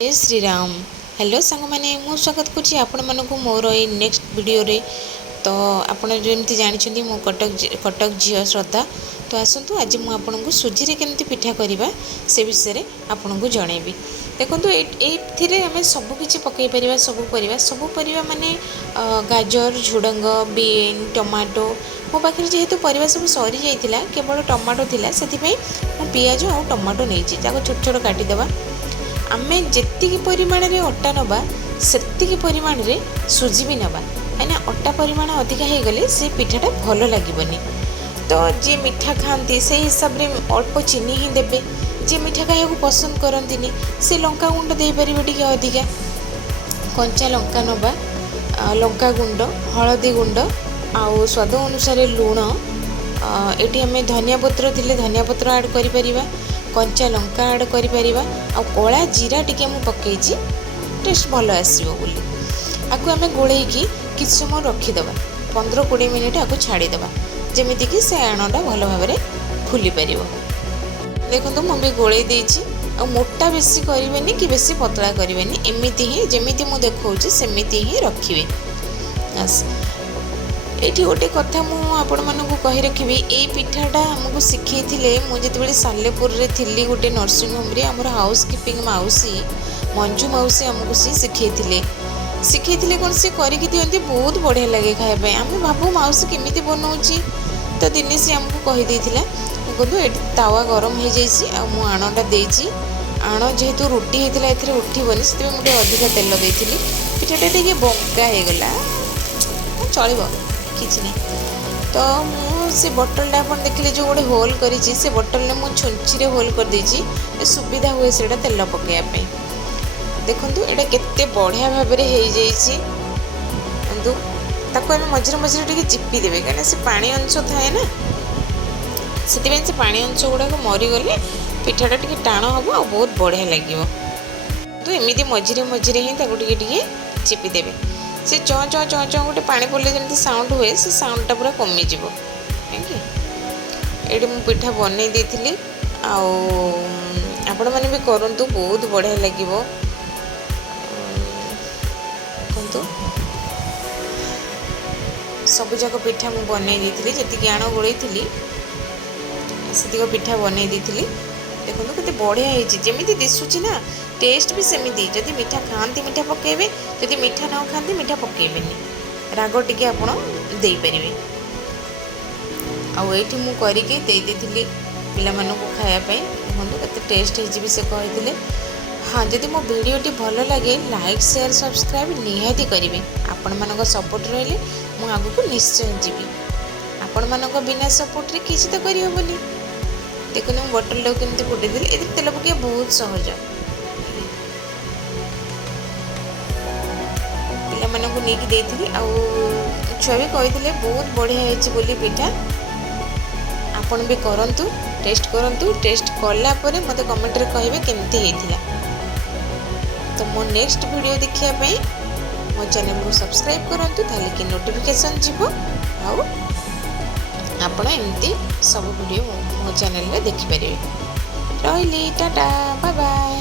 जय श्री राम। हेलो सांग मैंने मु स्वागत करुँची आपण मानक मोर ये नेक्स्ट वीडियो रे। तो आपण जमी जानते मु कटक झील श्रद्धा। तो आसतु आज मुझे आपन को सुजी केमती पिठा करवा से विषय आपन को जनइबी। देखो ये आम सबकि पकई पार सब परिवा माने गाजर झुडंग बीन टमाटो मो पाखे जेहेतु परिवा सब सरी जाइतिला केवल टमाटो थिला सेथिपई मु पियाज और टमाटो नहीं छोट छोट काटिदेवा। आमे जेतिकी परिमाण रे अटा नबा सेतिकी परिमाण रे सुजी भी नबा कहीं अटा परिमाण अधिका हो गले से पिठाटा भल लगे। तो जी मीठा खाती से हिसाब रे अल्प चीनी ही देबे। जी मीठा खाया पसंद करती से लंका गुंड दे पारे टे अधिका कंचा लंका नबा लंका गुंड हलदी गुंड आउ स्वाद अनुसार लुण ये आम धनिया पत्र थिले धनिया पत्र ऐड करिपरिबा कंचा लंका ऐड करिपरिबा आ कला जीरा टिके मु पकेइछि टेस्ट भल आसीबो बोली आकु आमे गोळेकी किछ समय रखिदेबा 15-20 मिनिट आकु छाड़ीदेबा जेमिति कि से आणटा भल भाबरे फुली परिबो। देखंतु मु भी गोळेई देछि आ मोटा बेसी करिवेनी कि बेसी पतला करिवेनी एमिति ही जेमिति मु देखौछि सेमिति ही रखिबे। बस एठी गोटे कथा मु आपण मानकु कहि रखिबी ए पिठाटा हमकु शिखैथिले मु जेतेबेले सालेपुर रे थिली गोटे नर्सिंग होम रे हमर हाउस कीपिंग माउसी मंजू माउसी हमकु सी शिखैथिले कोन से करिकि दियंती बहुत बढ़िया लगे खाए पे आमे भाबू माउसी केमिति बनाउची। तो दिने से हमकु कहि देथिला देखो एठी तावा गरम हो जाइछि आ मु आणटा देछि आण जेहेतु रोटी हेतिला एथरे उठिबनी सेते मु अधिक तेल देथिली पिठाटा टिके बंका हे गला चलिबो किछि नहीं। तो से बोतल अपन देखिले जो गोटे होल करी से बोतल ने मु छुंची रे होल कर देछि सुविधा हुए सेटा तेल पकाया पे। देखंतु एटा केते बढ़िया भाबरे हे जाइछि अंदु ताको हम मझिरे मझिरे टिके चिपी देबे काना से पानी अंश थाए ना सेति से पानी अंश गुडा को मरी गले पिठाटा टिके टाण हबो आ बहुत बढ़िया लागिवो। तो एमिति मझिरे मझिरे ही ताको टिके टिके चिपी देबे से चौ चौ चौ चौ गोटे पानी पड़े जमी साउंड हुए से साउंडटा पूरा कमिज ये मु पिठा बनई देती आपण मैंने भी करूँ बहुत बढ़िया लगे। सबुजाक पिठा मु बनई देती जी आण गोलई से पिठा बनई देती देखो केते बढ़िया जमी दिशुची ना टेस्ट भी सेमिति जदि मीठा खाती मीठा पकेबे जदि मीठा न खाती मीठा पकेबेनी राग टिके आपण दे परिबे। आठी मु करके दे देथिली पिला मानकु खाया पई देखंतु केते टेस्ट हे जिवि से कहिथिले। हाँ जदि मो वीडियोटी भल लगे लाइक शेयर सब्सक्राइब निहाती करिवे आपण मानक सपोर्ट रहले मु आगु को निश्चय जीवी आपण मानक बिना सपोर्ट रे किछि तो करि होबनी। देखो मु बोतल लो केमती फुटे दिले एते तेल पके बहुत सहज पिला मानकु नेकी देथिली आ छुआ भी कहिथिले बहुत बढ़िया हेछि बोली पिठा आपण भी करंतु टेस्ट करला परे मते कमेंट रे कहिबे केमती हेथिला। तो मो नेक्स्ट वीडियो देखिया पई मो चैनल को सब्सक्राइब करंतु ताले कि नोटिफिकेशन जीवो आ आपण एमती सब वीडियो मो चैनल रे देखि परिबे। रहली टाटा बाय बाय।